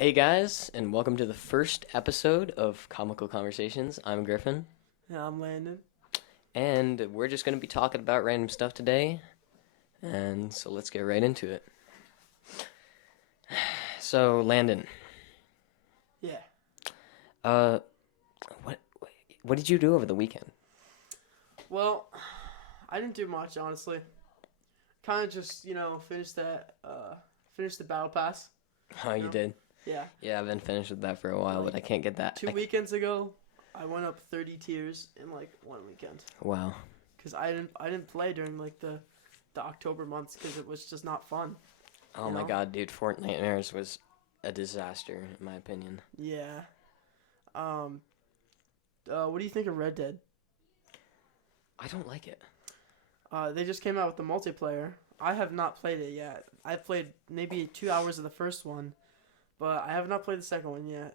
Hey guys, and welcome to the first episode of Comical Conversations. I'm Griffin, Yeah, I'm Landon. and we're just going to be talking about random stuff today. And so let's get right into it. So, Landon, Yeah. uh, what what did you do over the weekend? Well, I didn't do much honestly. Kind of just finished the battle pass. Oh, You you know? did? Yeah. Yeah, I've been finished with that for a while, Like but I can't get that. two weekends ago, I went up 30 tiers in like one weekend. Wow. Cause I didn't play during like the October months because it was just not fun. Oh You my know? God, dude, Fortnite was a disaster in my opinion. Yeah. Um. What do you think of Red Dead? I don't like it. They just came out with the multiplayer. I have not played it yet. I've played maybe 2 hours of the first one, but I have not played the second one yet.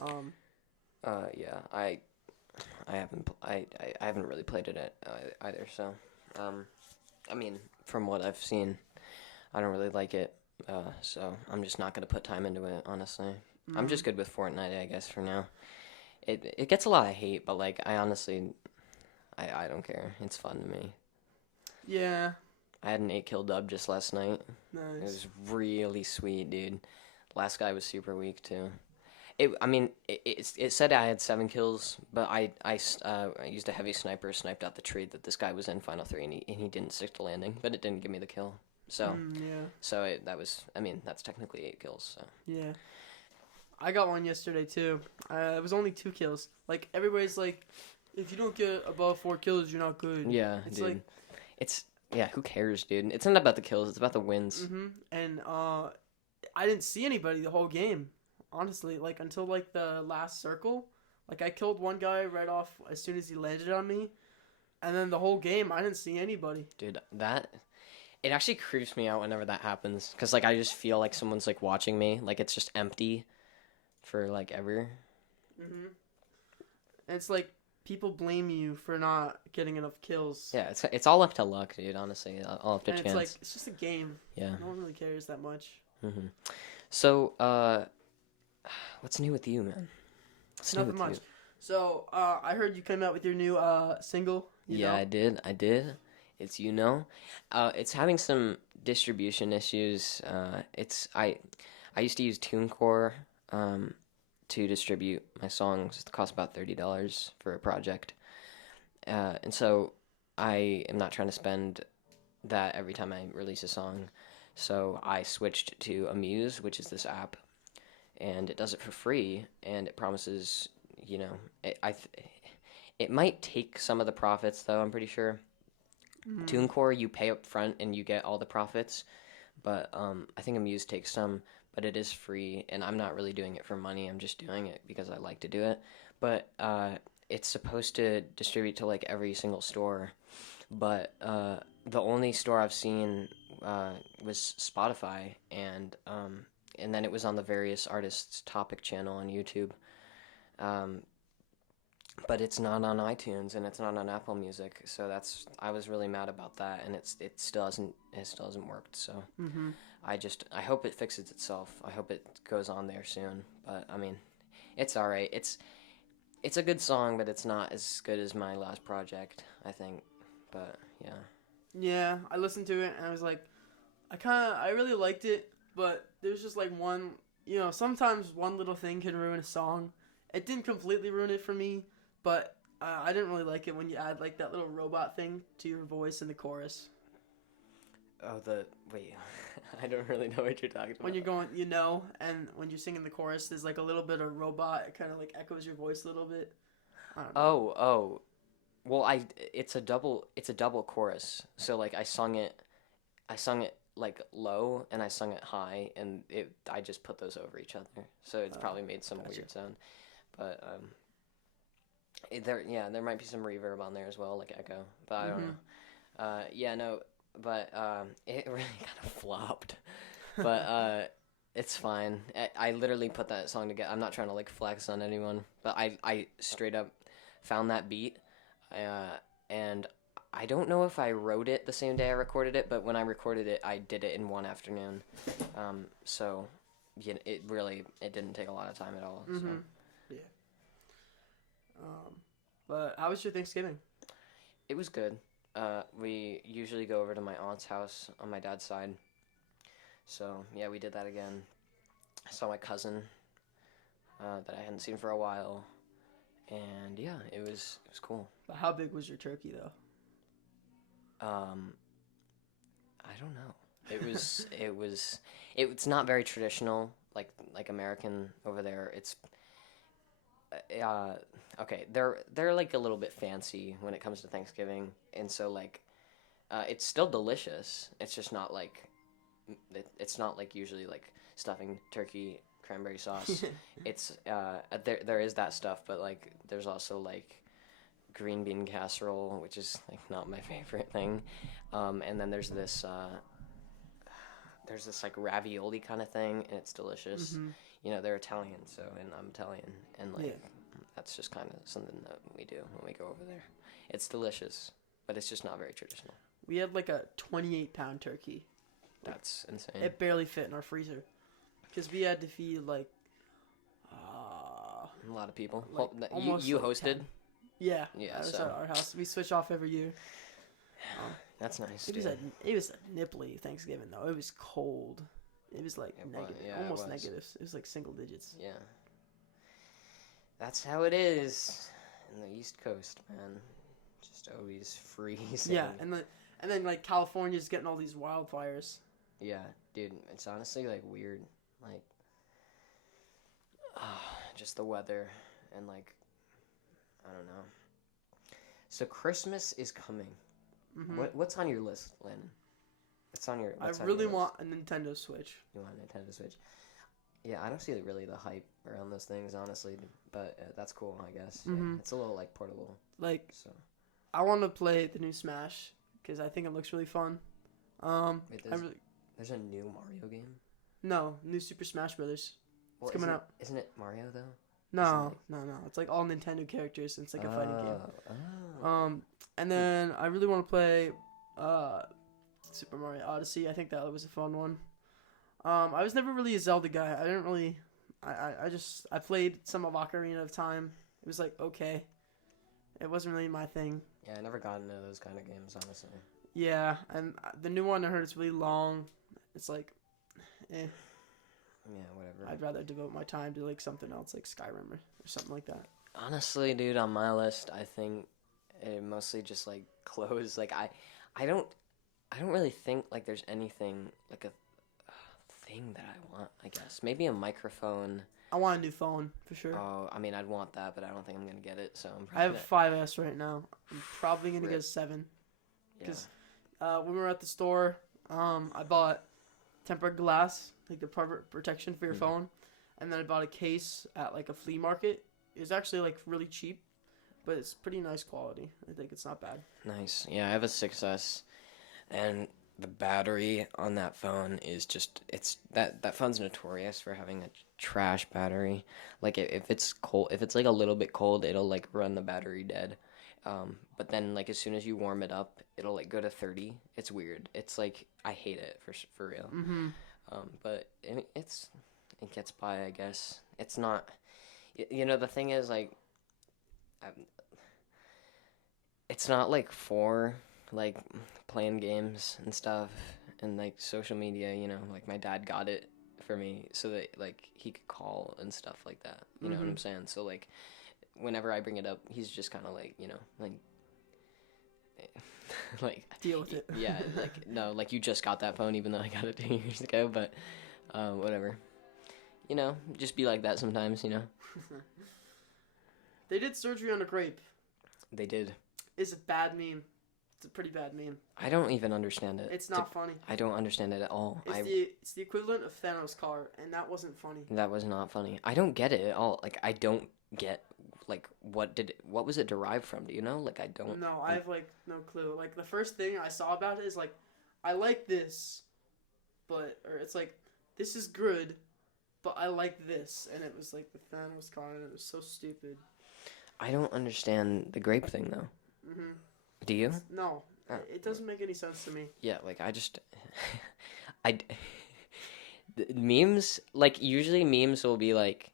Um, Yeah, I haven't really played it either. So, I mean, from what I've seen, I don't really like it. So I'm just not gonna put time into it. Honestly, I'm mm, just good with Fortnite, I guess, for now. It gets a lot of hate, but like I honestly, I don't care. It's fun to me. yeah, I had an 8 kill dub just last night. It nice. was really sweet, dude. Last guy was super weak too. It said I had 7 kills, but I used a heavy sniper, sniped out the tree that this guy was in final three, and he didn't stick to landing, but it didn't give me the kill. So, Yeah, that's technically 8 kills. So, yeah. I got one yesterday too. It was only 2 kills. Like everybody's like, if you don't get above 4 kills, you're not good. yeah, It's dude, like, yeah, who cares, dude? It's not about the kills; it's about the wins. and I didn't see anybody the whole game. Honestly, like until like the last circle, like I killed one guy right off as soon as he landed on me, and then the whole game I didn't see anybody. Dude, that it actually creeps me out whenever that happens, cause like I just feel like someone's like watching me, like it's just empty for like ever. hmm And it's like people blame you for not getting enough kills. Yeah, it's all up to luck, dude. Honestly, all up to And it's like chance. it's just a game. Yeah. No one really cares that much. hmm So, what's new with you, man? What's new Nothing with you? much. So I heard you came out with your new single. Yeah, I did. I did. It's it's having some distribution issues. I used to use TuneCore to distribute my songs. It costs about $30 for a project, and so I am not trying to spend that every time I release a song. So I switched to Amuse, which is this app, and it does it for free, and it promises, you know, it might take some of the profits though. I'm pretty sure. Mm, TuneCore, you pay up front and you get all the profits, but I think Amuse takes some, but it is free, and I'm not really doing it for money. I'm just doing it because I like to do it. But it's supposed to distribute to like every single store, but the only store I've seen was Spotify, and then it was on the various artists topic channel on YouTube. Um, but it's not on iTunes and it's not on Apple Music, so I was really mad about that, and it still hasn't worked. So mm-hmm. I hope it fixes itself. I hope it goes on there soon. But I mean, it's all right. It's a good song, but it's not as good as my last project, I think. But yeah. Yeah, I listened to it and I was like, I really liked it, but there's just like one, sometimes one little thing can ruin a song. It didn't completely ruin it for me, but I didn't really like it when you add like that little robot thing to your voice in the chorus. Oh, wait. I don't really know what you're talking When about. you're going, and when you're singing the chorus, there's like a little bit of robot. It kind of like echoes your voice a little bit. I don't know. Oh. Well, it's a double chorus. So like I sung it like low and I sung it high, and I just put those over each other. So it's Oh, probably made some gotcha. weird sound. But there might be some reverb on there as well, like echo. But I don't Mm-hmm. know. Yeah, no, but it really kind of flopped. But it's fine. I literally put that song together. I'm not trying to like flex on anyone, but I straight up found that beat, and I don't know if I wrote it the same day I recorded it, but when I recorded it, I did it in one afternoon. So it didn't take a lot of time at all. So Mhm. Yeah. Um, but how was your Thanksgiving? it was good. We usually go over to my aunt's house on my dad's side. So yeah, we did that again. I saw my cousin that I hadn't seen for a while, and yeah, it was cool. But how big was your turkey though? Um, I don't know. It's not very traditional like American over there. It's uh okay, they're like a little bit fancy when it comes to Thanksgiving, and so like it's still delicious. It's just not like it's not like usually like stuffing turkey cranberry sauce. It's there is that stuff, but like there's also like green bean casserole, which is like not my favorite thing. And then there's this like ravioli kind of thing, and it's delicious. Mhm. You know, they're Italian, so and I'm Italian, and Yeah. like that's just kind of something that we do when we go over there. It's delicious, but it's just not very traditional. We had like a 28-pound turkey. That's insane. It barely fit in our freezer because we had to feed uh A lot of people. like You almost you like hosted? 10. Yeah, Yeah, that was so at our house. We switch off every year. Um, that's nice. it was Too. a nipply Thanksgiving though. It was cold. It was like negative, Yeah, it almost was. negatives. It was like single digits. Yeah, that's how it is in the East Coast, man. Just always freezing. Yeah, and then like California's getting all these wildfires. Yeah, dude, it's honestly like weird, like just the weather and like I don't know. So Christmas is coming. What's on your list, Lynn? What's on your I what's on really your want list? a Nintendo Switch. You want a Nintendo Switch? Yeah, I don't see really the hype around those things, honestly, but that's cool, I guess. Yeah, it's a little like portable, Like so. I want to play the new Smash because I think it looks really fun. Wait, I really there's a new Mario game? no new Super Smash Brothers. Well, Coming out. Isn't it Mario though? No, no. It's like all Nintendo characters. It's like a fighting game. Oh. And then I really want to play Super Mario Odyssey. I think that was a fun one. I was never really a Zelda guy. I didn't really. I played some of Ocarina of Time. It was like okay. It wasn't really my thing. Yeah, I never got into those kind of games, honestly. Yeah, and the new one I heard it's really long. It's like, eh. Yeah, whatever. I'd rather devote my time to like something else, like Skyrim or something like that. Honestly, dude, on my list, I think it mostly just like clothes. Like I don't, I don't really think like there's anything like a thing that I want. I guess maybe a microphone. I want a new phone for sure. Oh, I mean, I'd want that, but I don't think I'm gonna get it. So I'm I probably have 5S right now. I'm probably gonna Rip. get a 7 yeah. because when we were at the store, I bought tempered glass, like the protection for your phone, and then I bought a case at like a flea market. It was actually like really cheap, but it's pretty nice quality. I think it's not bad. Nice. Yeah, I have a 6S, and the battery on that phone is just it's that phone's notorious for having a trash battery. Like if it's cold, if it's like a little bit cold, it'll like run the battery dead. But then like as soon as you warm it up, it'll like go to 30. It's weird. It's like I hate it for real. But it gets by, I guess. It's not. You know, the thing is like, I'm, it's not like for like playing games and stuff and like social media. You know, like my dad got it for me so that like he could call and stuff like that. You know what I'm saying? So like, whenever I bring it up, he's just kind of like, you know, like. Like Deal with it. Yeah, like no, like you just got that phone even though I got it 2 years ago, but whatever. You know, just be like that sometimes, you know. They did surgery on a grape. They did. It's a bad meme. It's a pretty bad meme. I don't even understand it. It's not funny. I don't understand it at all. It's the equivalent of Thanos' car, and that wasn't funny. That was not funny. I don't get it at all. Like I don't get like what was it derived from? Do you know? Like I don't. No, I have like no clue. Like the first thing I saw about it is like, I like this, or it's like this is good, but I like this, and it was like the Thanos car, and it was so stupid. I don't understand the grape thing though. Do you? No, it doesn't make any sense to me. Yeah, like I just, I. Memes, like usually memes will be like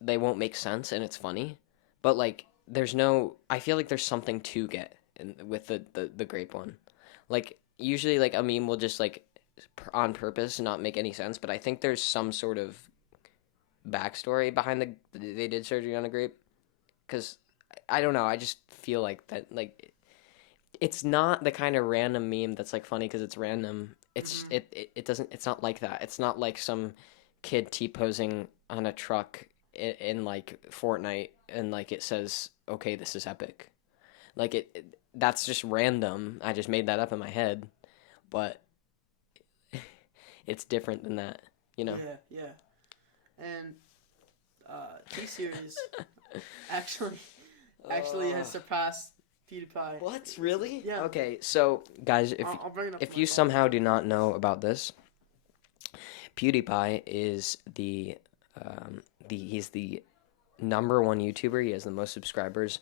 they won't make sense and it's funny, but like there's no. I feel like there's something to get with the grape one. Like usually like a meme will just like on purpose not make any sense, but I think there's some sort of backstory behind the they did surgery on a grape because I don't know. I just feel like that like it's not the kind of random meme that's like funny because it's random. Hmm. It doesn't. It's not like that. It's not like some kid T posing on a truck in like Fortnite and like it says, "Okay, this is epic." Like that's just random. I just made that up in my head, but it's different than that, you know. Yeah, yeah. And T Series actually actually has Uh, surpassed PewDiePie. what really? Yeah, Okay, so guys, I'll bring it up to if my you phone. somehow do not know about this, PewDiePie is the he's the number one YouTuber. He has the most subscribers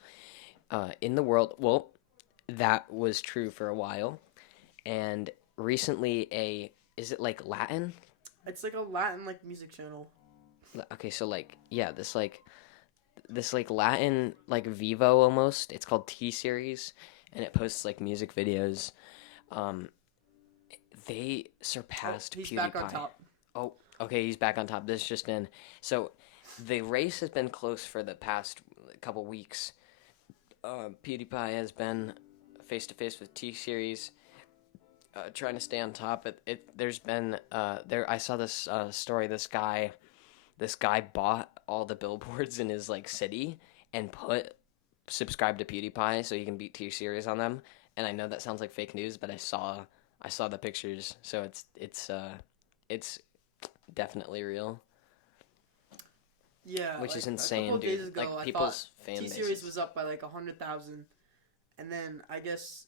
in the world. Well, that was true for a while, and recently a is it like Latin? It's like a Latin like music channel. Okay, so like yeah, this like Latin like Vivo almost. It's called T Series, and it posts like music videos. Um, they Oh, surpassed he's back on PewDiePie. top. Oh, okay, he's back on top. This just in. So the race has been close for the past couple weeks. PewDiePie has been face to face with T Series, trying to stay on top. There's been there. I saw this story. This guy bought all the billboards in his like city and put subscribe to PewDiePie so he can beat T Series on them. And I know that sounds like fake news, but I saw the pictures, so it's definitely real, Yeah, which like is a couple insane, of days dude. ago, Like I thought people's fan T Series bases. was up by like 100,000, and then I guess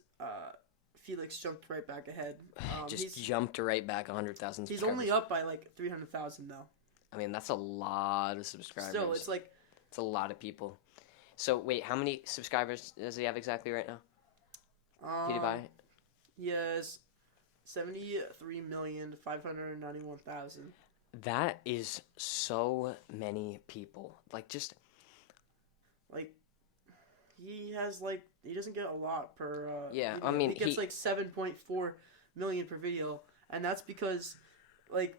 Felix jumped right back ahead. Just jumped right back 100,000 He's only subscribers. up by like 300,000 though. I mean, that's a lot of Still, subscribers. it's like It's a lot of people. So wait, how many subscribers does he have exactly right now? um PewDiePie? he has 73,591,000. That is so many people. Like just Like he doesn't get a lot per yeah. I video. mean He gets he like 7.4 million per video, and that's because like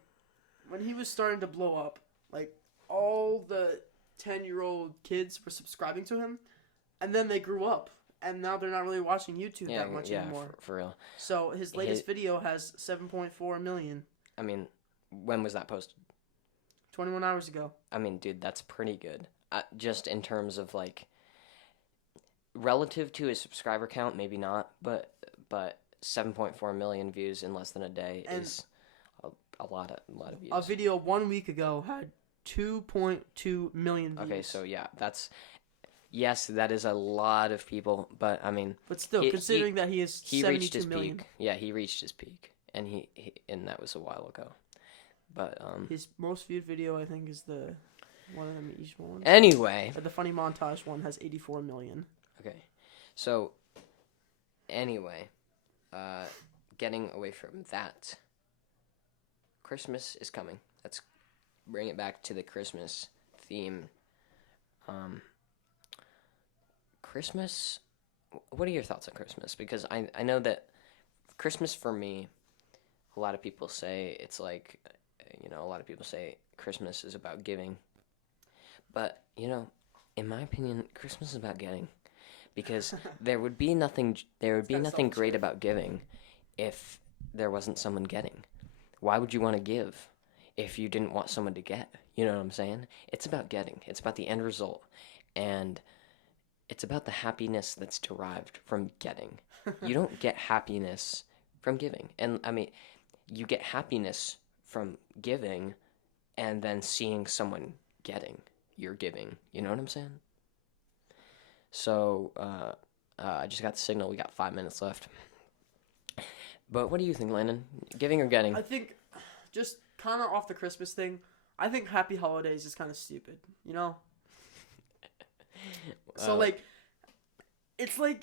when he was starting to blow up, like all the 10-year-old kids were subscribing to him, and then they grew up, and now they're not really watching YouTube yeah that much yeah anymore. for real. So his His, latest video has 7.4 million I mean, when was that posted? 21 hours ago. I mean, dude, that's pretty good. Just in terms of like relative to his subscriber count, maybe not, but 7.4 million views in less than a day And is a lot of a views. video 1 week ago had 2.2 million views. Okay, so yeah, yes, that is a lot of people, but I mean, But still, he considering that he is he reached 72 his million, peak. Yeah, he reached his peak, and and that was a while ago. But his most viewed video I think is the one of them each one. anyway, The funny montage one has 84 million. okay, so anyway, uh, getting away from that, Christmas is coming. Let's bring it back to the Christmas theme. Um, Christmas. What are your thoughts on Christmas? Because I know that Christmas for me, a lot of people say it's like, a lot of people say Christmas is about giving. But, in my opinion, Christmas is about getting. Because there would It's be kind of nothing selfish, great right? about giving if there wasn't someone getting. Why would you want to give if you didn't want someone to get? You know what I'm saying? It's about getting. It's about the end result. And it's about the happiness that's derived from getting. You don't get happiness from giving. And I mean, you get happiness from giving and then seeing someone getting your giving. You know what I'm saying? So, I just got the signal. We got 5 minutes left. But what do you think, Landon? Giving or getting? I think just kind of off the Christmas thing, I think Happy Holidays is kind of stupid, you know? So like it's like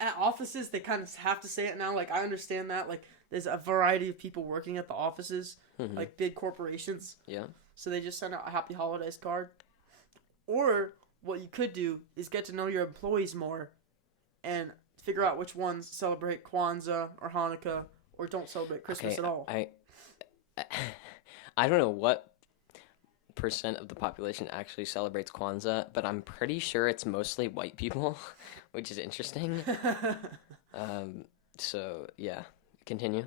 at offices they kind of have to say it now. Like I understand that like there's a variety of people working at the offices, Mm-hmm. like big corporations. Yeah. So they just send out a Happy Holidays card. Or what you could do is get to know your employees more and figure out which ones celebrate Kwanzaa or Hanukkah or don't celebrate Christmas Okay. at all. I don't know what percent of the population actually celebrates Kwanzaa, but I'm pretty sure it's mostly white people, which is interesting. So yeah, continue.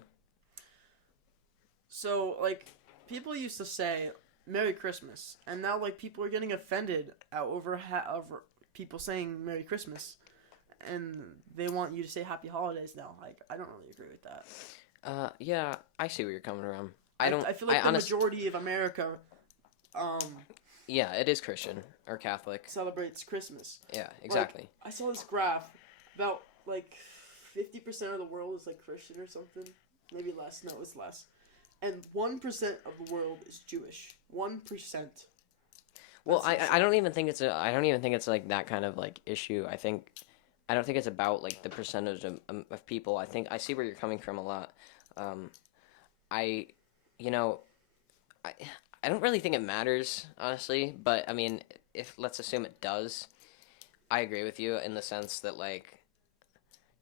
So, like, people used to say Merry Christmas, and now, like, people are getting offended over people saying Merry Christmas, and they want you to say Happy Holidays now. Like, I don't really agree with that. Yeah, I see where you're coming from. I don't. I feel like the majority of America, um, Yeah, it is Christian or Catholic. celebrates Christmas. Yeah, exactly. Like, I saw this graph about like 50% of the world is like Christian or something. Maybe less. No, it's less. And 1% of the world is Jewish. 1%. Well, I don't even think it's like that kind of like issue. I don't think it's about like the percentage of people. I see where you're coming from a lot. I, you know, I I don't really think it matters honestly, but I mean, if let's assume it does, I agree with you in the sense that like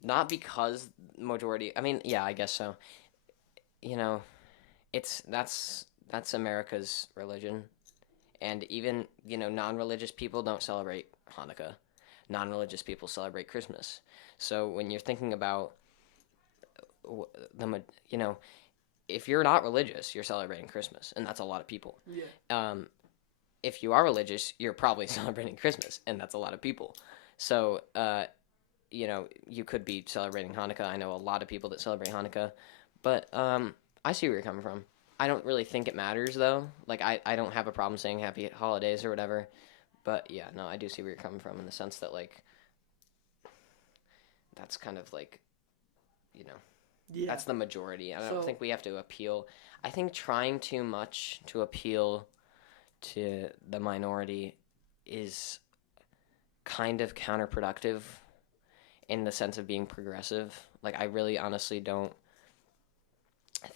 not because majority. I mean, yeah, I guess so. You know, it's that's America's religion, and even non-religious people don't celebrate Hanukkah. Non-religious people celebrate Christmas. So when you're thinking about you know, if you're not religious, you're celebrating Christmas, and that's a lot of people. Yeah. If you are religious, you're probably celebrating Christmas, and that's a lot of people. So, you could be celebrating Hanukkah. I know a lot of people that celebrate Hanukkah, but I see where you're coming from. I don't really think it matters, though. Like, I don't have a problem saying Happy Holidays or whatever, but yeah, no, I do see where you're coming from in the sense that, like, that's kind of like, Yeah. that's the majority. I don't So- think we have to appeal. I think trying too much to appeal to the minority is kind of counterproductive in the sense of being progressive. Like, I really honestly don't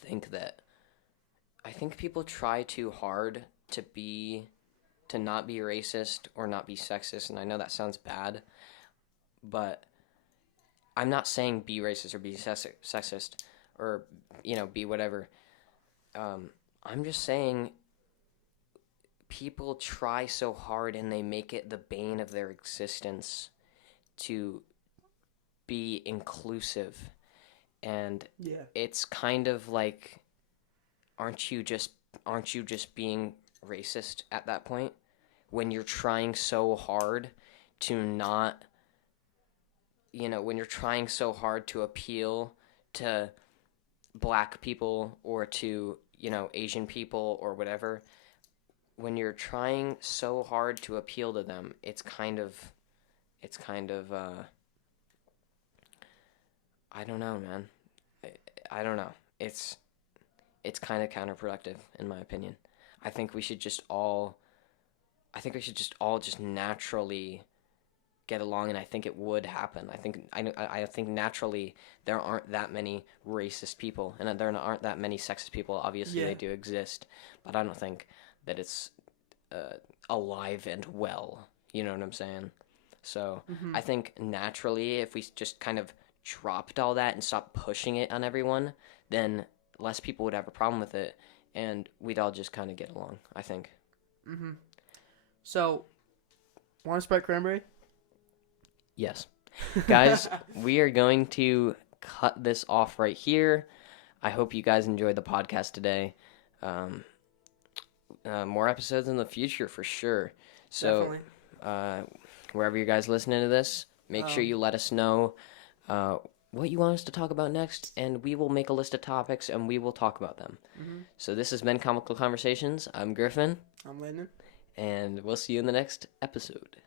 think that. I think people try too hard to not be racist or not be sexist, and I know that sounds bad, but I'm not saying be racist or be sexist or be whatever. I'm just saying people try so hard and they make it the bane of their existence to be inclusive, and Yeah. it's kind of like, aren't you just being racist at that point when you're trying so hard to not when you're trying so hard to appeal to black people or to Asian people or whatever, when you're trying so hard to appeal to them, it's kind of I don't know, man. I don't know. It's kind of counterproductive in my opinion. I think we should just all just naturally get along, and I think it would happen. I think naturally there aren't that many racist people, and there aren't that many sexist people. Obviously, Yeah. they do exist, but I don't think that it's alive and well. You know what I'm saying? So Mhm. I think naturally, if we just kind of dropped all that and stopped pushing it on everyone, then less people would have a problem with it, and we'd all just kind of get along, I think. Mhm. So, want to Sprite cranberry? Yes. Guys, we are going to cut this off right here. I hope you guys enjoyed the podcast today. More episodes in the future for sure. So, Definitely. wherever you guys listening to this, make sure you let us know what you want us to talk about next, and we will make a list of topics and we will talk about them. Mhm. So this has been Comical Conversations. I'm Griffin, I'm Landon. and we'll see you in the next episode.